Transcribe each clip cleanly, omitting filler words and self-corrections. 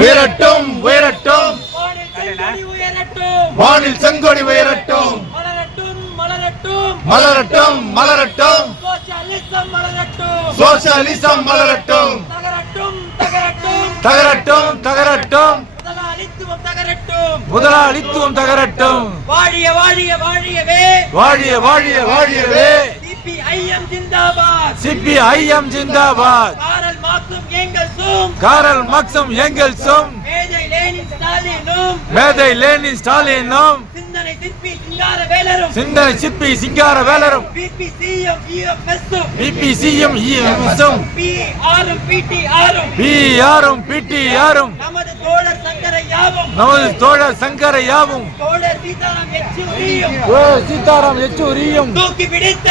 உயரட்டும் உயரட்டும் வானில் செங்கொடி உயரட்டும் மலரட்டும் மலரட்டும் சோஷலிசம் மலரட்டும் தகரட்டும் தகரட்டும் முதலாளித்துவம் தகரட்டும் வாழிய வாழிய வாழியவே வாழிய வாழிய வாழியவே சிபிஐஎம் ஜிந்தாபாத் சிபிஐஎம் ஜிந்தாபாத் காரல் மார்க்சும் எங்கெல்ஸும் மேதை லேனின் ஸ்டாலினும் சிந்தனை சிற்பி சிங்கார வேலரும் பிபிசியும் இஎம்எஸும் பிஆரும் பிடிஆரும் நமது தோழர் சங்கரையாவும் தோழர் சீதாராம் யெச்சூரியும் தூக்கி பிடித்த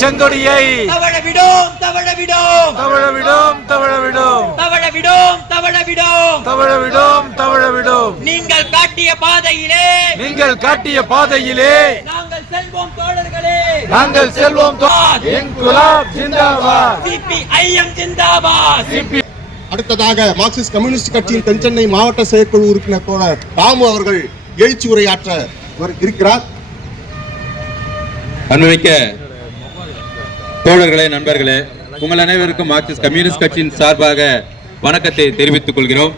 செங்கொடியை தவழ விடும் தவழ விடும் தவழ விடும் தவழ விடும் தவழ விடும் தவழ விடும் தவழ விடும் தவழ விடும் நீங்கள் காட்டிய பாதையிலே நாங்கள் செல்வோம் தோழர்களே நாங்கள் செல்வோம் இன்குலாப் ஜிந்தாபாத் சிபிஐஎம் ஜிந்தாபாத் அடுத்ததாக மார்க்சிஸ்ட் கம்யூனிஸ்ட் கட்சியின் தென்சென்னை மாவட்ட செயற்குழு உறுப்பினர் தோழர் தாமு அவர்கள் எழுச்சி உரையாற்ற இருக்கிறார். அன்புமிக்க தோழர்களே, நண்பர்களே, உங்கள் அனைவருக்கும் மார்க்சிஸ்ட் கம்யூனிஸ்ட் கட்சியின் சார்பாக வணக்கத்தை தெரிவித்துக் கொள்கிறோம்.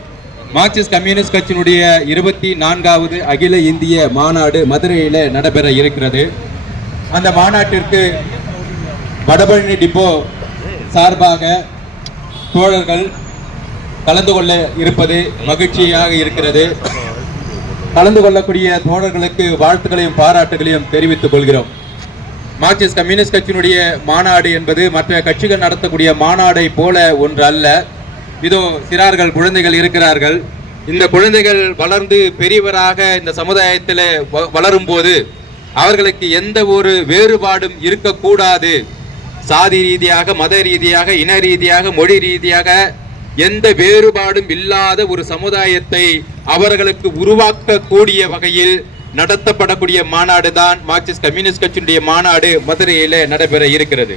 மார்க்சிஸ்ட் கம்யூனிஸ்ட் கட்சியினுடைய 24வது அகில இந்திய மாநாடு மதுரையில் நடைபெற இருக்கிறது. அந்த மாநாட்டிற்கு வடபழனி டிப்போ சார்பாக தோழர்கள் கலந்து கொள்ள இருப்பது மகிழ்ச்சியாக இருக்கிறது. கலந்து கொள்ளக்கூடிய தோழர்களுக்கு வாழ்த்துக்களையும் பாராட்டுகளையும் தெரிவித்துக் கொள்கிறோம். மார்க்சிஸ்ட் கம்யூனிஸ்ட் கட்சியினுடைய மாநாடு என்பது மற்ற கட்சிகள் நடத்தக்கூடிய மாநாடை போல ஒன்று அல்ல. இதோ சிறார்கள் குழந்தைகள் இருக்கிறார்கள். இந்த குழந்தைகள் வளர்ந்து பெரியவராக இந்த சமுதாயத்தில் வளரும் போது அவர்களுக்கு எந்த ஒரு வேறுபாடும் இருக்கக்கூடாது. சாதி ரீதியாக, மத ரீதியாக, இன ரீதியாக, மொழி ரீதியாக எந்த வேறுபாடும் இல்லாத ஒரு சமுதாயத்தை அவர்களுக்கு உருவாக்கக்கூடிய வகையில் நடத்தப்படக்கூடிய மாநாடு தான் மார்க்சிஸ்ட் கம்யூனிஸ்ட் கட்சியினுடைய மாநாடு மதுரையில் நடைபெற இருக்கிறது.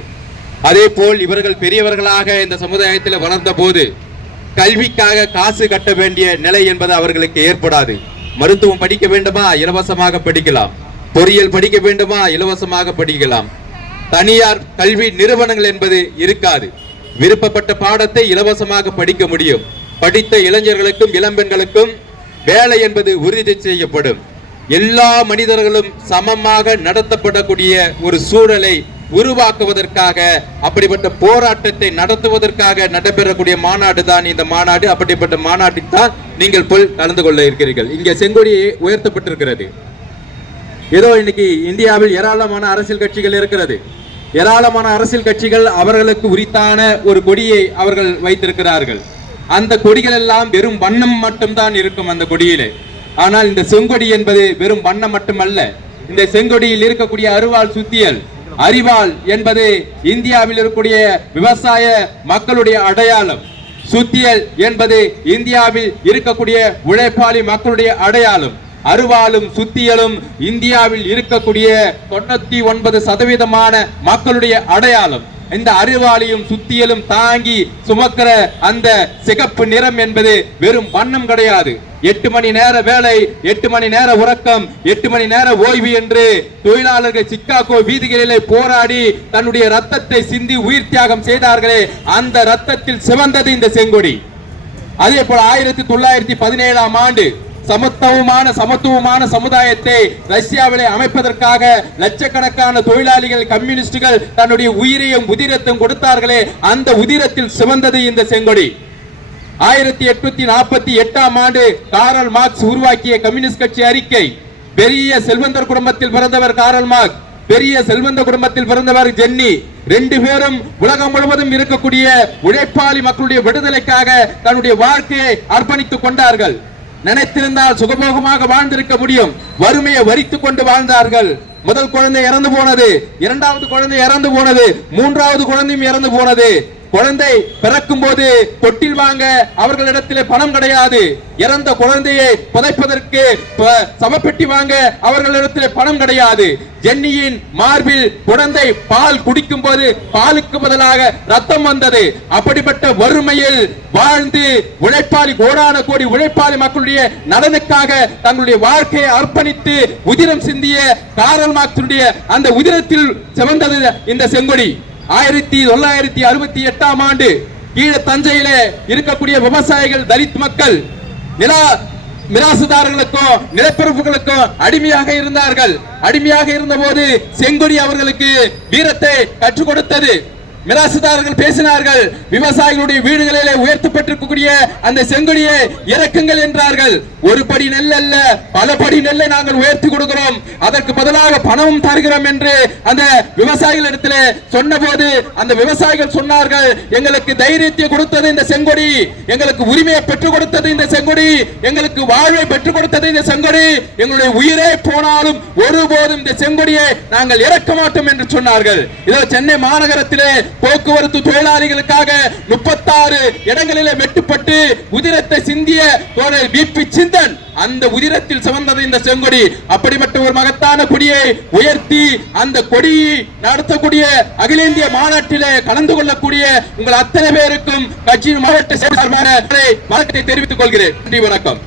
அதே போல் இவர்கள் பெரியவர்களாக இந்த சமுதாயத்தில் வளர்ந்த போது கல்விக்காக காசு கட்ட வேண்டிய நிலை என்பது அவர்களுக்கு ஏற்படாது. மருத்துவம் படிக்க வேண்டுமா, இலவசமாக படிக்கலாம். பொறியியல் படிக்க வேண்டுமா, இலவசமாக படிக்கலாம். தனியார் கல்வி நிறுவனங்கள் என்பது இருக்காது. விருப்பப்பட்ட பாடத்தை இலவசமாக படிக்க முடியும். படித்த இளைஞர்களுக்கும் இளம்பெண்களுக்கும் வேலை என்பது உறுதி செய்யப்படும். எல்லா மனிதர்களும் சமமாக நடத்தப்படக்கூடிய ஒரு சூழலை உருவாக்குவதற்காக, அப்படிப்பட்ட போராட்டத்தை நடத்துவதற்காக நடைபெறக்கூடிய மாநாடு தான் இந்த மாநாடு. அப்படிப்பட்ட மாநாட்டில் தான் நீங்கள் போய் கலந்து கொள்ள இருக்கிறீர்கள். இங்கே செங்கொடி உயர்த்தப்பட்டிருக்கிறது. ஏதோ இன்னைக்கு இந்தியாவில் ஏராளமான அரசியல் கட்சிகள் இருக்கிறது. ஏராளமான அரசியல் கட்சிகள் அவர்களுக்கு உரித்தான ஒரு கொடியை அவர்கள் வைத்திருக்கிறார்கள். அந்த கொடிகள் எல்லாம் வெறும் வண்ணம் மட்டும்தான் இருக்கும் அந்த கொடியிலே. ஆனால் இந்த செங்கொடி என்பது வெறும் வண்ணம் மட்டுமல்ல. இந்த செங்கொடியில் இருக்கக்கூடிய அருவாள் சுத்தியல், அரிவாள் என்பது இந்தியாவில் இருக்கக்கூடிய விவசாய மக்களுடைய அடையாளம். சுத்தியல் என்பது இந்தியாவில் இருக்கக்கூடிய உழைப்பாளி மக்களுடைய அடையாளம். அருவாளும் சுத்தியலும் இந்தியாவில் இருக்கக்கூடிய 99% மக்களுடைய அடையாளம். இந்த அருவாளையும் சுத்தியலும் தாங்கி சுமக்கிற அந்த சிகப்பு நிறம் என்பது வெறும் வண்ணம் கிடையாது. 8 மணி நேர வேலை, 8 மணி நேர உறக்கம், 8 மணி நேர ஓய்வு என்று தொழிலாளர்கள் சிக்காகோ வீதிகளிலே போராடி தன்னுடைய ரத்தத்தை சிந்தி உயிர் தியாகம் செய்தார்களே, அந்த ரத்தத்தில் சிவந்தது இந்த செங்கொடி. அதே போல 1917ஆம் ஆண்டு சமத்துவமான சமுதாயத்தை ரஷ்யாவிலே அமைப்பதற்காக லட்சக்கணக்கான தொழிலாளிகள், கம்யூனிஸ்டுகள் தன்னுடைய உயிரையும் உதிரத்தையும் கொடுத்தார்களே, அந்த உதிரத்தில் சிவந்தது இந்த செங்கொடி. 1848ஆம் ஆண்டு காரல் மார்க்ஸ் உருவாக்கிய கம்யூனிஸ்ட் கட்சி அறிக்கை. பெரிய செல்வந்தர் குடும்பத்தில் பிறந்தவர் காரல் மார்க்ஸ், பெரிய செல்வந்த குடும்பத்தில் பிறந்தவர் ஜென்னி. 2 பேரும் உலகம் முழுவதும் இருக்கக்கூடிய உழைப்பாளி மக்களுடைய விடுதலைக்காக தன்னுடைய வாழ்க்கையை அர்ப்பணித்துக் கொண்டார்கள். நினைத்திருந்தால் சுகபோகமாக வாழ்ந்திருக்க முடியும். வறுமையை வரித்துக் கொண்டு வாழ்ந்தார்கள். முதல் குழந்தை இறந்து போனது, 2வது குழந்தை இறந்து போனது, 3வது குழந்தையும் இறந்து போனது. குழந்தை பிறக்கும் போது தொட்டில் வாங்க அவர்களிடத்திலே பணம் கிடையாது. இறந்த குழந்தையை புதைப்பதற்கு சவப்பெட்டி வாங்க அவர்களிடத்திலே பணம் கிடையாது. ஜென்னியின் மார்பில் குழந்தை பால் குடிக்கும் போது பாலுக்கு பதிலாக ரத்தம் வந்தது. அப்படிப்பட்ட வறுமையில் வாழ்ந்து உழைப்பாளி கோடான கோடி உழைப்பாளி மக்களுடைய நலனுக்காக தங்களுடைய வாழ்க்கையை அர்ப்பணித்து உதிரம் சிந்திய காரல் மார்க்சுடைய அந்த உதிரத்தில் சிவந்தது இந்த செங்கொடி. 1968ஆம் ஆண்டு கீழ தஞ்சையிலே இருக்கக்கூடிய விவசாயிகள், தலித் மக்கள் மிராசுதாரர்களுக்கும் நிலப்பரப்புகளுக்கும் அடிமையாக இருந்தார்கள். அடிமையாக இருந்த போது செங்கொடி அவர்களுக்கு வீரத்தை கற்றுக் கொடுத்தது. மிராசுதாரர்கள் பேசினார்கள், விவசாயிகளுடைய வீடுகளிலே உயர்த்தப்பட்டிருக்கக்கூடிய அந்த செங்கொடியை இறக்குங்கள் என்றார்கள். ஒரு படி நெல் அல்ல, பல படி நெல்லை நாங்கள் உயர்த்தி கொடுக்கிறோம், அதற்கு பதிலாக பணமும் தருகிறோம் என்று அந்த விவசாயிகளிடத்திலே சொன்னபோது அந்த விவசாயிகள் சொன்னார்கள், எங்களுக்கு தைரியத்தை கொடுத்தது இந்த செங்கொடி, எங்களுக்கு உரிமையை பெற்றுக் கொடுத்தது இந்த செங்கொடி, எங்களுக்கு வாழ்வை பெற்றுக் கொடுத்தது இந்த செங்கொடி, எங்களுடைய உயிரே போனாலும் ஒருபோதும் இந்த செங்கொடியை நாங்கள் இறக்க மாட்டோம் என்று சொன்னார்கள். இதோ சென்னை மாநகரத்திலே போக்குவரத்து தொழிலாளிகளுக்காக 36 இடங்களிலே வெட்டுப்பட்டு உதிரத்தை சிந்திய பிபி சிந்தன், அந்த உதிரத்தில் சிவந்தது இந்த செங்கொடி. அப்படிப்பட்ட ஒரு மகத்தான கொடியை உயர்த்தி அந்த கொடியை நடத்தக்கூடிய அகில இந்திய மாநாட்டிலே கலந்து கொள்ளக்கூடிய உங்கள் அத்தனை பேருக்கும் கட்சியின் மாவட்ட செயலாளர் வணக்கத்தை தெரிவித்துக் கொள்கிறேன். நன்றி, வணக்கம்.